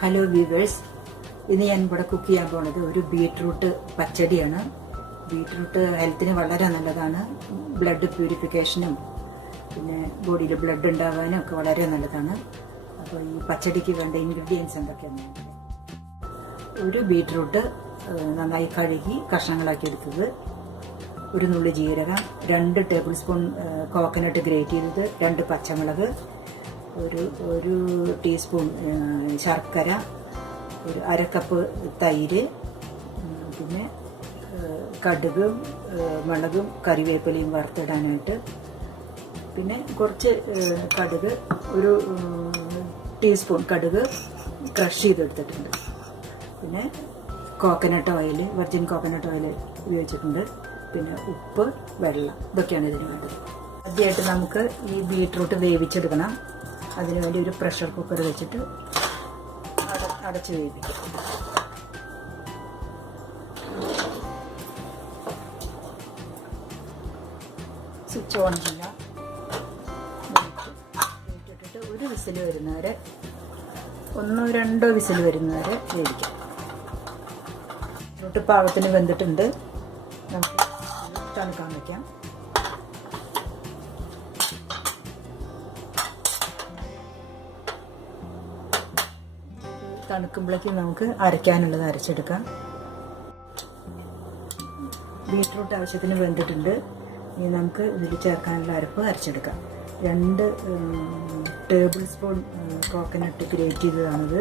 Hello viewers, ഇന്ന് ഞാൻ ഇവിടെ കുക്ക് ചെയ്യാൻ പോകുന്നത് ഒരു ബീട്രൂട്ട് പച്ചടിയാണ്. ബീട്രൂട്ട് ഹെൽത്തിന് വളരെ നല്ലതാണ്. ബ്ലഡ് പ്യൂരിഫിക്കേഷനും പിന്നെ ബോഡിയിൽ ബ്ലഡ് ഉണ്ടാകാനും ഒക്കെ വളരെ നല്ലതാണ്. അപ്പോൾ ഈ പച്ചടിക്ക് വേണ്ട ഇൻഗ്രീഡിയൻസ് എന്തൊക്കെയാണ്? ഒരു ബീട്രൂട്ട് നന്നായി കഴുകി കഷ്ണങ്ങളാക്കി എടുത്തത്, ഒരു നുള്ളി ജീരകം, 2 ടേബിൾ സ്പൂൺ കോക്കനട്ട് ഗ്രേറ്റ് ചെയ്തത്, 2 പച്ചമുളക്, ഒരു ടീസ്പൂൺ ശർക്കര, ഒരു 1/2 കപ്പ് തൈര്, പിന്നെ കടുകും മുളകും കറിവേപ്പിലയും വറുത്തിടാനായിട്ട്, പിന്നെ കുറച്ച് കടുക്, ഒരു ടീസ്പൂൺ കടുക് ക്രഷ് ചെയ്തെടുത്തിട്ടുണ്ട്, പിന്നെ coconut oil, virgin coconut oil ഉപയോഗിച്ചിട്ടുണ്ട്, പിന്നെ ഉപ്പ്, വെള്ളം, ഇതൊക്കെയാണ് ഇതിന് വേണ്ടത്. ആദ്യമായിട്ട് നമുക്ക് ഈ ബീട്രൂട്ട് വേവിച്ചെടുക്കണം. അതിനുവേണ്ടി ഒരു പ്രഷർ കുക്കർ വെച്ചിട്ട് അടച്ച് വേവിക്കാം. സ്വിച്ച് ഓൺ ചെയ്യാം. ഇട്ടിട്ട് ഒരു വിസിൽ വരുന്നവരെ, 1-2 വിസിൽ വരുന്നവരെ വേവിക്കാം. ബീട്രൂട്ട് പാകത്തിന് വെന്തിട്ടുണ്ട്. നമുക്ക് തണുക്കാൻ വയ്ക്കാം. തണുക്കുമ്പോഴേക്കും നമുക്ക് അരയ്ക്കാനുള്ളത് അരച്ചെടുക്കാം. ബീട്രൂട്ട് ആവശ്യത്തിന് വെന്തിട്ടുണ്ട്. ഇനി നമുക്ക് ഇതിൽ ചേർക്കാനുള്ള അരപ്പ് അരച്ചെടുക്കാം. 2 ടേബിൾ സ്പൂൺ കോക്കനട്ട് ഗ്രേറ്റ് ചെയ്തതാണിത്.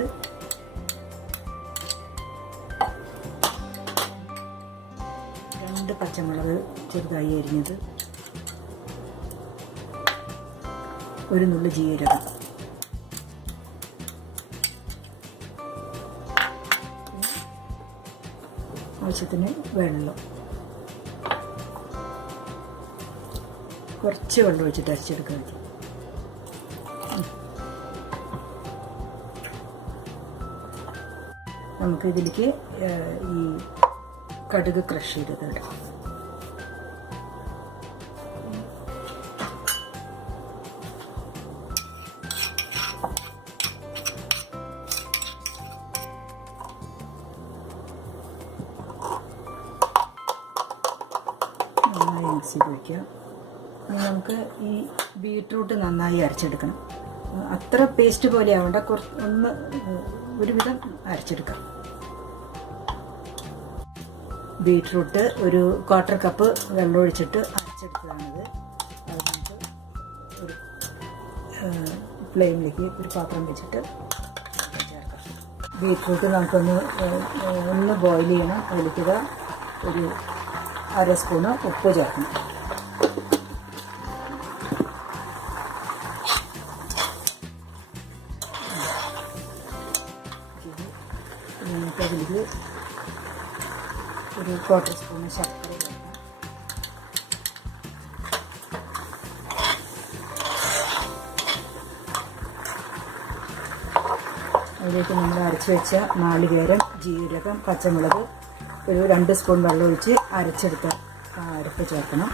2 പച്ചമുളക് ചെറുതായി അരിഞ്ഞത്, ഒരു നുള്ളി ജീരകം, ആവശ്യത്തിന് വെള്ളം, കുറച്ച് വെള്ളം ഒഴിച്ചിട്ട് അരച്ചെടുക്കാൻ പറ്റും. നമുക്ക് ഇതിലേക്ക് ഈ കടുക് ക്രഷ് ചെയ്തത് ഇടാം. നന്നായി മിക്സ് ചെയ്ത് വയ്ക്കുക. നമുക്ക് ഈ ബീട്രൂട്ട് നന്നായി അരച്ചെടുക്കണം. അത്ര പേസ്റ്റ് പോലെ ആവണ്ട, ഒരുവിധം അരച്ചെടുക്കാം. ബീട്രൂട്ട് ഒരു 1/4 കപ്പ് വെള്ളം ഒഴിച്ചിട്ട് അരച്ചെടുത്തതാണിത്. അത് നമുക്ക് ഒരു ഫ്ലെയിമിലേക്ക് ഒരു പാത്രം വെച്ചിട്ട് ചേർക്കാം. ബീട്രൂട്ട് നമുക്കൊന്ന് ബോയിൽ ചെയ്യണം. അതിലേക്ക് ഒരു 1/2 സ്പൂണ് ഉപ്പ് ചേർക്കണം. നമുക്കതിലേക്ക് ഒരു 1/4 സ്പൂണ് ശർക്കര ചേർക്കാം. അതിലേക്ക് നമ്മൾ അരച്ച് വെച്ച നാളികേരം, ജീരകം, പച്ചമുളക്, ഒരു 2 സ്പൂൺ വെള്ളം ഒഴിച്ച് അരച്ചെടുത്ത അരപ്പ് ചേർക്കണം.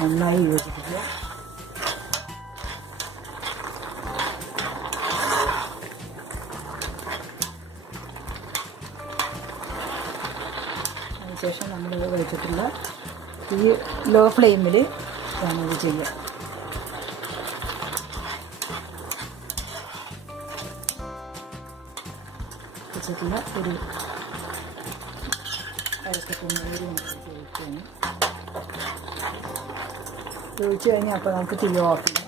നന്നായി യോജിപ്പിക്കുക. അതിനുശേഷം നമ്മൾ വെച്ചിട്ടുള്ള ഈ ലോ ഫ്ലെയിമിൽ ഇത് ചെയ്യാം. വെച്ചിട്ടുള്ള ഒരു ഒഴിച്ച് കഴിഞ്ഞാൽ അപ്പോൾ നമുക്ക് തീ ഓഫ് ചെയ്യാം.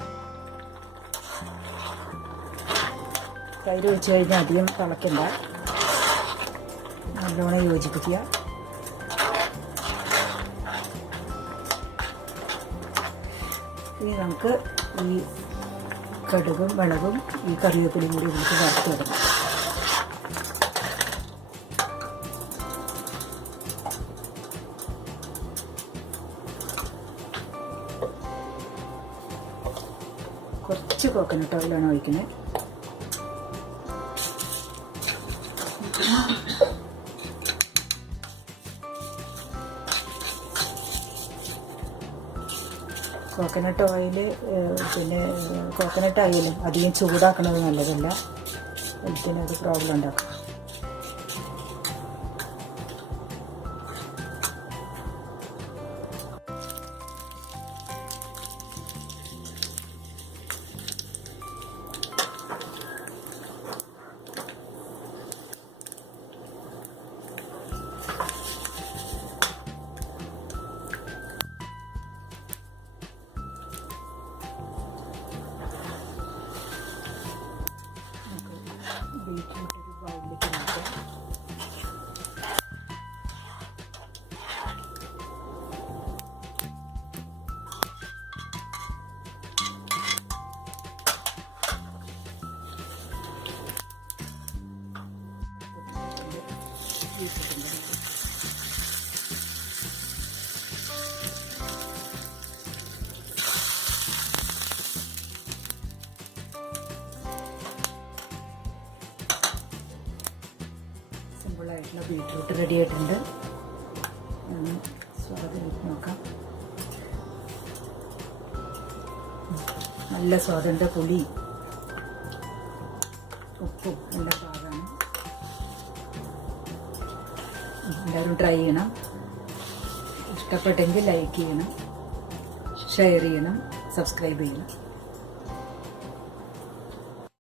തൈര് ഒഴിച്ച് കഴിഞ്ഞാൽ അധികം തിളയ്ക്കണ്ട, നല്ലോണം യോജിപ്പിക്കുക. ഇനി നമുക്ക് ഈ കടുകും മുളകും ഈ കറിവേപ്പിലയും കൂടി നമുക്ക് വറുത്തിടണം. കുറച്ച് കോക്കനട്ട് ഓയിലാണ് ഒഴിക്കുന്നത്. കോക്കനട്ട് ഓയിൽ പിന്നെ കോക്കനട്ട് ആയാലും അധികം ചൂടാക്കുന്നത് നല്ലതല്ല, ഹെൽത്തിനൊരു പ്രോബ്ലം ഉണ്ടാക്കും. ബീറ്റ്റൂട്ട് ഒരു ബൗളിലേക്ക് മാറ്റാം. സിമ്പിളായിട്ടുള്ള ബീറ്റ്റൂട്ട് റെഡി ആയിട്ടുണ്ട്. സ്വാദം നോക്കാം. നല്ല സ്വാദുണ്ട്. പുളി ഉപ്പും നല്ല പാകമാണ്. എല്ലാവരും ട്രൈ ചെയ്യണം. ഇഷ്ടപ്പെട്ടെങ്കിൽ ലൈക്ക് ചെയ്യണം, ഷെയർ ചെയ്യണം, സബ്സ്ക്രൈബ് ചെയ്യണം.